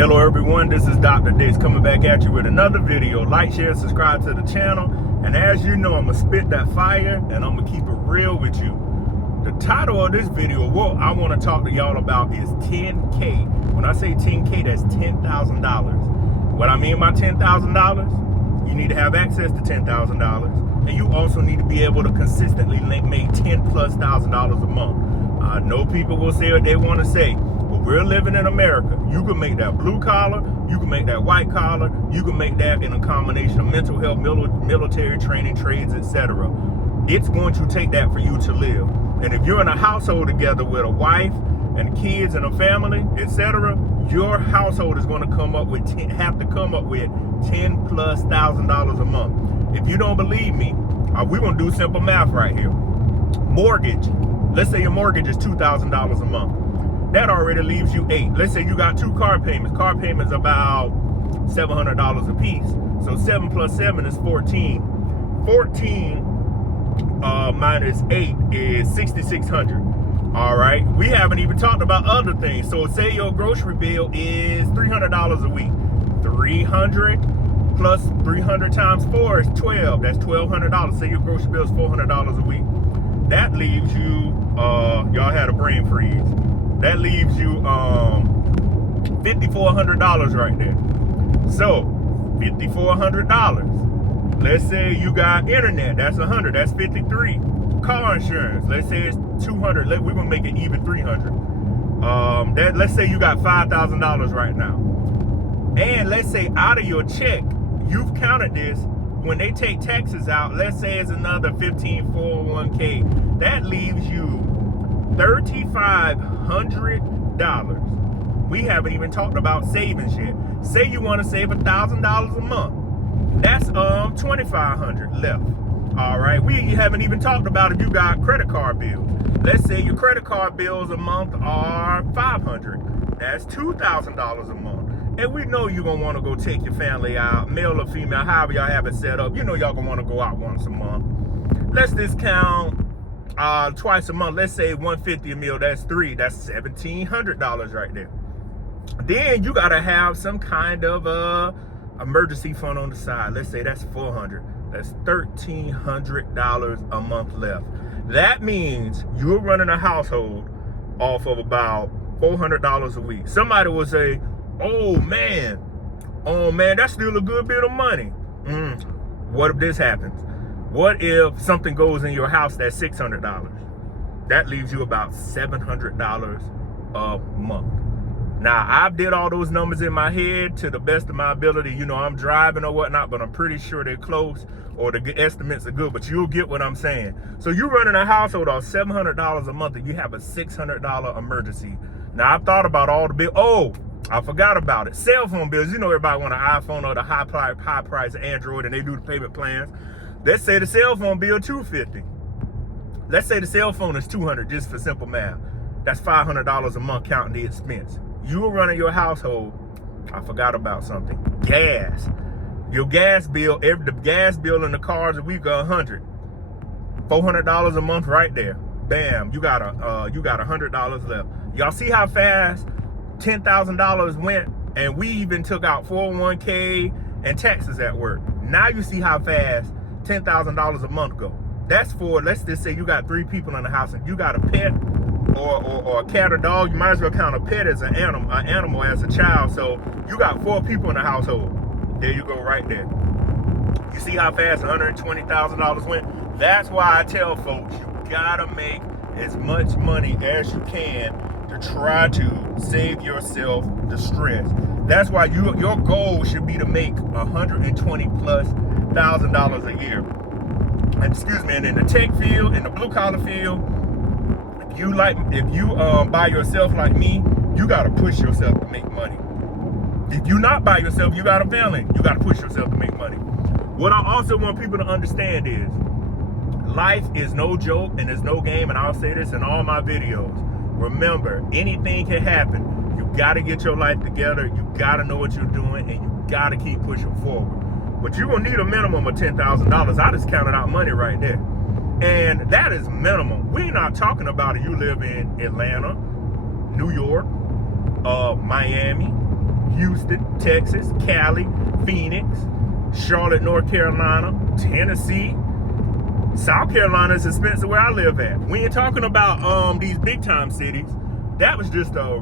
Hello everyone, this is Dr. Dix coming back at you with another video. Like, share, subscribe to the channel. And as you know, I'm going to spit that fire and I'm going to keep it real with you. The title of this video, what I want to talk to y'all about is 10K. When I say 10K, that's $10,000. What I mean by $10,000, you need to have access to $10,000. And you also need to be able to consistently make $10,000+ a month. I know people will say what they want to say. But we're living in America. You can make that blue collar, you can make that white collar, you can make that in a combination of mental health, military training, trades, etc. It's going to take that for you to live. And if you're in a household together with a wife and kids and a family, etc., your household is going to have to come up with $10,000+ a month. If you don't believe me, we're going to do simple math right here. Mortgage. Let's say your mortgage is $2,000 a month. That already leaves you $8,000. Let's say you got 2 car payments. Car payments about $700 a piece. So 7 plus 7 is 14. 14 minus 8 is $6,600. All right. We haven't even talked about other things. So say your grocery bill is $300 a week. 300 plus 300 times 4 is 12. That's $1,200. Say your grocery bill is $400 a week. That leaves you, y'all had a brain freeze. That leaves you $5,400 right there. So $5,400. Let's say you got internet. That's $100. That's $53. Car insurance. Let's say it's $200. We're gonna make it even $300. Let's say you got $5,000 right now. And let's say out of your check, you've counted this. When they take taxes out, let's say it's another $15,000 401k. That leaves you $3,500. We haven't even talked about savings yet. Say you want to save $1,000 a month. That's $2,500 left. All right. We haven't even talked about if you got credit card bills. Let's say your credit card bills a month are $500. That's $2,000 a month. And we know you're gonna want to go take your family out, male or female, however y'all have it set up. You know y'all gonna want to go out once a month. Let's discount twice a month. Let's say $150 a meal. That's $3. That's $1,700 right there. Then you gotta have some kind of emergency fund on the side. Let's say that's $400. That's $1,300 a month left. That means you're running a household off of about $400 a week. Somebody will say, oh man, that's still a good bit of money. What if this happens? What if something goes in your house that's $600? That leaves you about $700 a month. Now, I did all those numbers in my head to the best of my ability. You know, I'm driving or whatnot, but I'm pretty sure they're close or the estimates are good, but you'll get what I'm saying. So you're running a household off $700 a month and you have a $600 emergency. Now, I've thought about all the bills. Oh, I forgot about it. Cell phone bills. You know everybody want an iPhone or the high price Android and they do the payment plans. Let's say the cell phone bill $250. Let's say the cell phone is $200 just for simple math. That's $500 a month counting the expense. You are running your household. I forgot about something. Gas. Your gas bill, the gas bill in the cars a week are $100. $400 a month right there. Bam, you got $100 left. Y'all see how fast $10,000 went, and we even took out 401k and taxes at work. Now you see how fast $10,000 a month go. That's for, let's just say you got 3 people in the house and you got a pet or a cat or dog. You might as well count a pet as an animal as a child. So you got 4 people in the household. There you go right there. You see how fast $120,000 went? That's why I tell folks you gotta make as much money as you can to try to save yourself the stress. That's why your goal should be to make $120,000+ a year. And excuse me, and in the tech field, in the blue collar field, if you by yourself like me, you gotta push yourself to make money. If you're not by yourself, you got a family, you gotta push yourself to make money. What I also want people to understand is life is no joke and it's no game, and I'll say this in all my videos. Remember, anything can happen. You gotta get your life together, you gotta know what you're doing, and you gotta keep pushing forward. But you're gonna need a minimum of $10,000. I just counted out money right there. And that is minimum. We're not talking about if you live in Atlanta, New York, Miami, Houston, Texas, Cali, Phoenix, Charlotte, North Carolina, Tennessee. South Carolina is expensive where I live at. We ain't talking about these big time cities. That was just a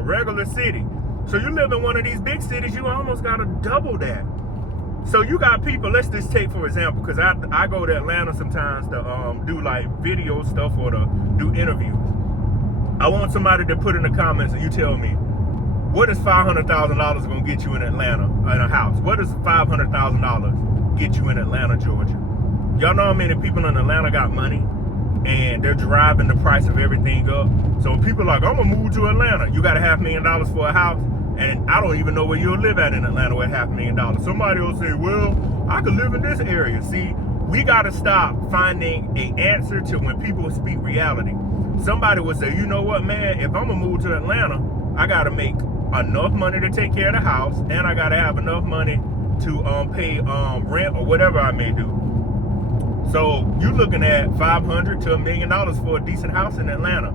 regular city. So you live in one of these big cities, you almost gotta double that. So you got people, let's just take for example, because I go to Atlanta sometimes to do like video stuff or to do interviews. I want somebody to put in the comments and you tell me, what is $500,000 gonna get you in Atlanta, in a house? What does $500,000 get you in Atlanta, Georgia? Y'all know how many people in Atlanta got money and they're driving the price of everything up. So when people are like, I'm gonna move to Atlanta, you got $500,000 for a house, and I don't even know where you'll live at in Atlanta with $500,000. Somebody will say, well, I could live in this area. See, we gotta stop finding an answer to when people speak reality. Somebody would say, you know what, man, if I'm gonna move to Atlanta, I gotta make enough money to take care of the house, and I gotta have enough money to pay rent or whatever I may do. So you're looking at $500,000 to $1 million for a decent house in Atlanta.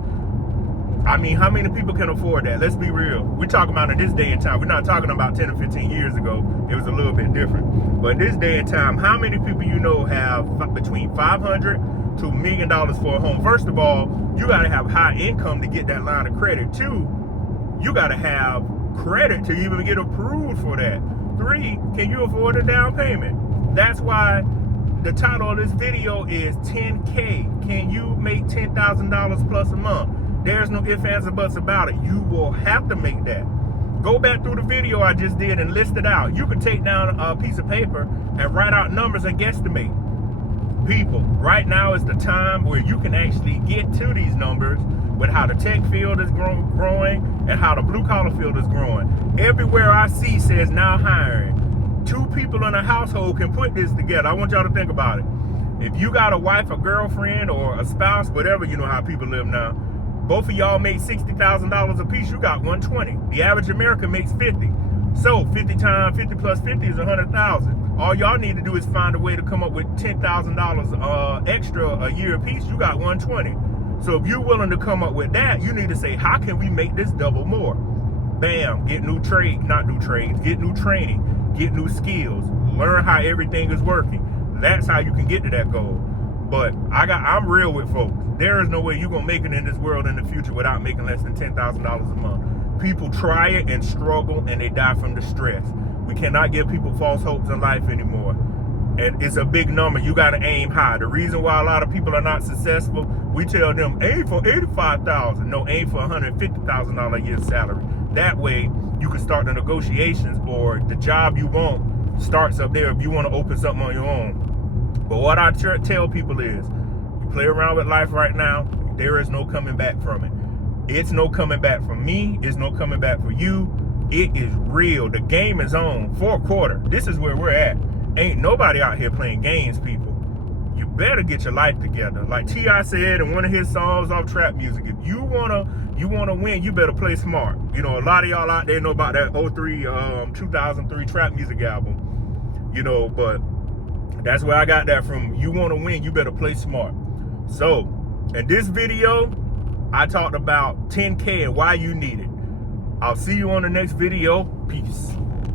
I mean, how many people can afford that? Let's be real. We're talking about in this day and time. We're not talking about 10 or 15 years ago. It was a little bit different. But in this day and time, how many people you know have between $500,000 to $1 million for a home? First of all, you got to have high income to get that line of credit. 2, you got to have credit to even get approved for that. 3, can you afford a down payment? That's why the title of this video is 10K. Can you make $10,000 plus a month? There's no ifs, ands, or buts about it. You will have to make that. Go back through the video I just did and list it out. You can take down a piece of paper and write out numbers and guesstimate. People, right now is the time where you can actually get to these numbers with how the tech field is growing and how the blue collar field is growing. Everywhere I see says now hiring. 2 people in a household can put this together. I want y'all to think about it. If you got a wife, a girlfriend, or a spouse, whatever, you know how people live now, both of y'all make $60,000 a piece, you got $120,000. The average American makes $50,000. So 50 times 50 plus 50 is $100,000. All y'all need to do is find a way to come up with $10,000 extra a year a piece. You got $120,000. So if you're willing to come up with that, you need to say, how can we make this double more? Bam, get new trades, get new training, get new skills, learn how everything is working. That's how you can get to that goal. But I'm real with folks. There is no way you're gonna make it in this world in the future without making less than $10,000 a month. People try it and struggle and they die from distress. We cannot give people false hopes in life anymore. And it's a big number. You gotta aim high. The reason why a lot of people are not successful, we tell them aim for $85,000. No, aim for $150,000 a year salary. That way you can start the negotiations, or the job you want starts up there if you want to open something on your own. But what I tell people is, you play around with life right now, there is no coming back from it. It's no coming back from me. It's no coming back for you. It is real. The game is on. 4th quarter. This is where we're at. Ain't nobody out here playing games, people. You better get your life together. Like T.I. said in one of his songs off trap music, if you wanna win, you better play smart. You know, a lot of y'all out there know about that 2003 trap music album. You know, but that's where I got that from. You want to win, you better play smart. So, in this video, I talked about 10K and why you need it. I'll see you on the next video. Peace.